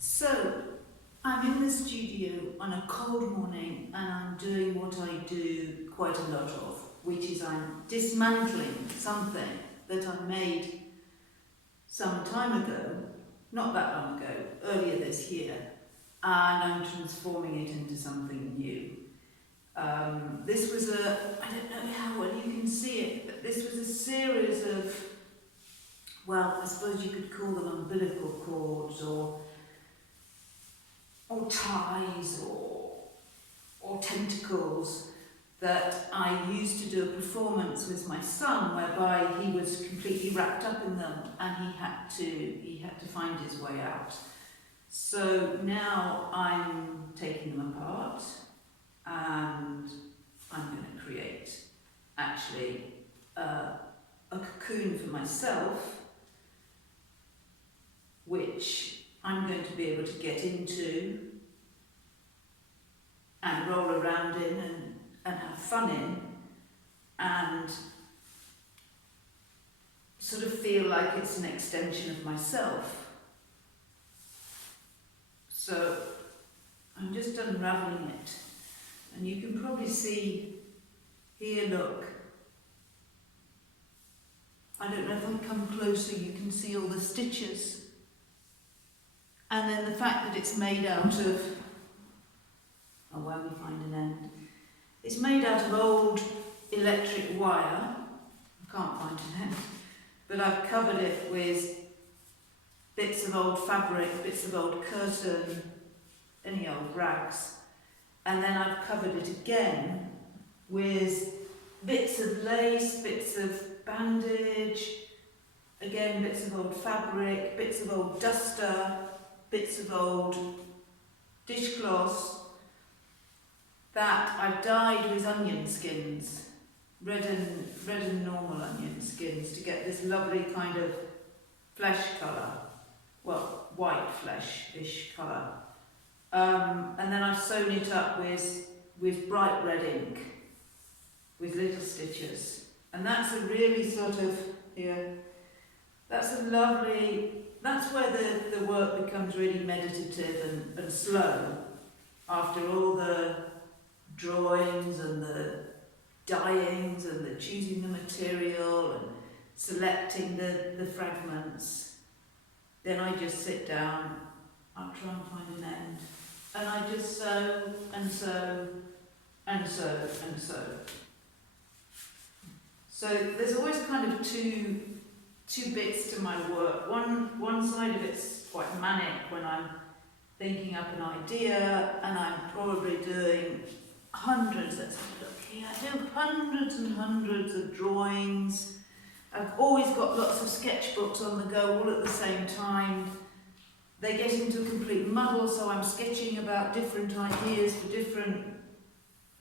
So, I'm in the studio on a cold morning and I'm doing what I do quite a lot of, which is I'm dismantling something that I made some time ago, not that long ago, earlier this year, and I'm transforming it into something new. This was I don't know how well you can see it, but this was a series of, well, I suppose you could call them umbilical cords or ties or tentacles that I used to do a performance with my son whereby he was completely wrapped up in them and he had to find his way out. So now I'm taking them apart and I'm going to create actually a cocoon for myself, which I'm going to be able to get into and roll around in and have fun in and sort of feel like it's an extension of myself. So I'm just unravelling it, and you can probably see here, look, I don't know if I come closer, you can see all the stitches. And then the fact that it's made out of, oh, where we find an end. It's made out of old electric wire. I can't find an end. But I've covered it with bits of old fabric, bits of old curtain, any old rags. And then I've covered it again with bits of lace, bits of bandage, again bits of old fabric, bits of old duster, bits of old dishcloths that I've dyed with onion skins, red and normal onion skins, to get this lovely kind of flesh colour, well, white flesh-ish colour. And then I've sewn it up with bright red ink, with little stitches. And that's a really sort of, here, that's a lovely, that's where the work becomes really meditative and slow, after all the drawings and the dyeings and the choosing the material and selecting the fragments. Then I just sit down, I'll try and find an end, and I just sew and sew and sew and sew. So there's always kind of two bits to my work. One side of it's quite manic when I'm thinking up an idea and I'm probably doing hundreds, let's have a look here, I do hundreds and hundreds of drawings. I've always got lots of sketchbooks on the go all at the same time. They get into a complete muddle, so I'm sketching about different ideas for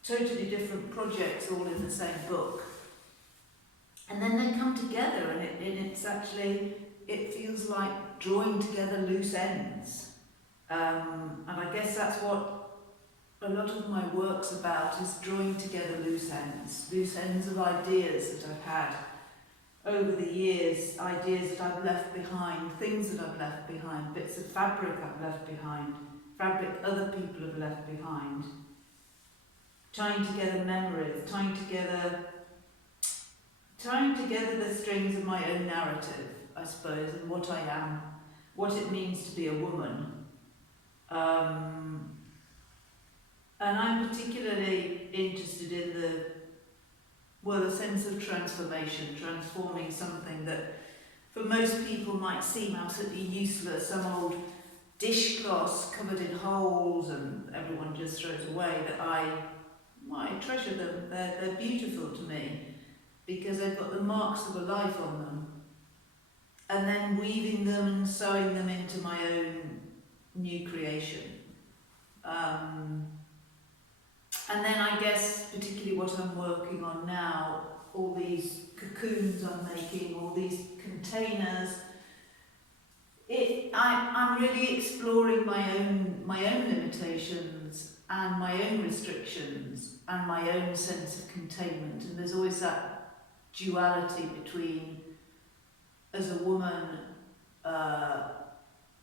totally different projects all in the same book. And then they come together and it's actually, it feels like drawing together loose ends. And I guess that's what a lot of my work's about, is drawing together loose ends of ideas that I've had over the years, ideas that I've left behind, things that I've left behind, bits of fabric I've left behind, fabric other people have left behind, tying together memories, tying together the strings of my own narrative, I suppose, and what I am, what it means to be a woman. And I'm particularly interested in the sense of transformation, transforming something that for most people might seem absolutely useless, some old dishcloths covered in holes and everyone just throws away, that I treasure them. They're beautiful to me because they've got the marks of a life on them. And then weaving them and sewing them into my own new creation. And then I guess particularly what I'm working on now, all these cocoons I'm making, all these containers, I'm really exploring my own limitations and my own restrictions and my own sense of containment. And there's always that duality between, as a woman,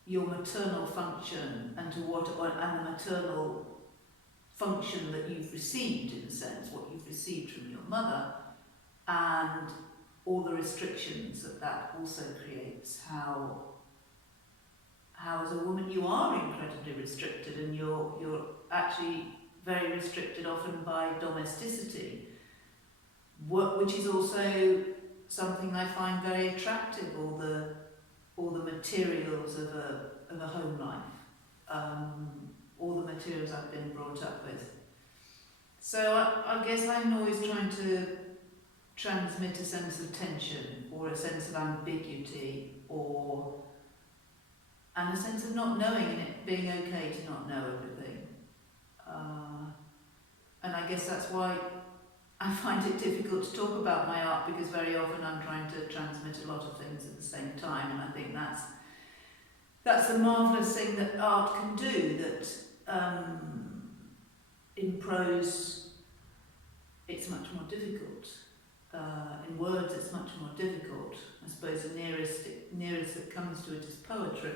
your maternal function and to and the maternal function that you've received, in a sense, what you've received from your mother, and all the restrictions that that also creates. How as a woman you are incredibly restricted, and you're actually very restricted often by domesticity, which is also something I find very attractive. All the materials of a home life, all the materials I've been brought up with. So I guess I'm always trying to transmit a sense of tension, or a sense of ambiguity, and a sense of not knowing, and it being okay to not know everything. And I guess that's why I find it difficult to talk about my art, because very often I'm trying to transmit a lot of things at the same time, and I think that's the marvellous thing that art can do, that in prose it's much more difficult. In words it's much more difficult. I suppose the nearest that comes to it is poetry.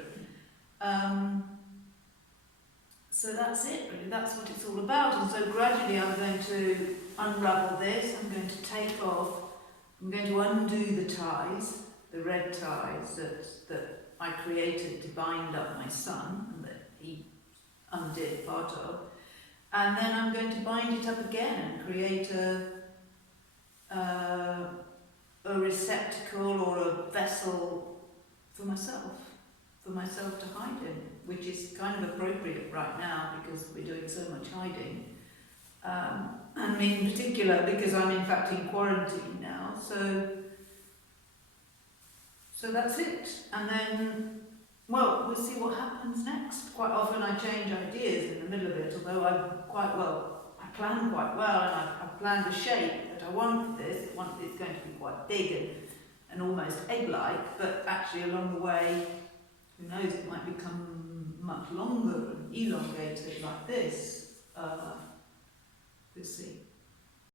So that's it, really. That's what it's all about. And so gradually I'm going to unravel this. I'm going to take off. I'm going to undo the ties, the red ties that I created to bind up my son, and that he undid part of. And then I'm going to bind it up again and create a receptacle or a vessel for myself to hide in, which is kind of appropriate right now because we're doing so much hiding. And me in particular, because I'm in fact in quarantine now, so that's it. And then, well, we'll see what happens next. Quite often I change ideas in the middle of it, although I plan quite well, and I've planned the shape that I want for this. It's going to be quite big and almost egg-like, but actually along the way, who knows, it might become much longer and elongated like this. We'll see.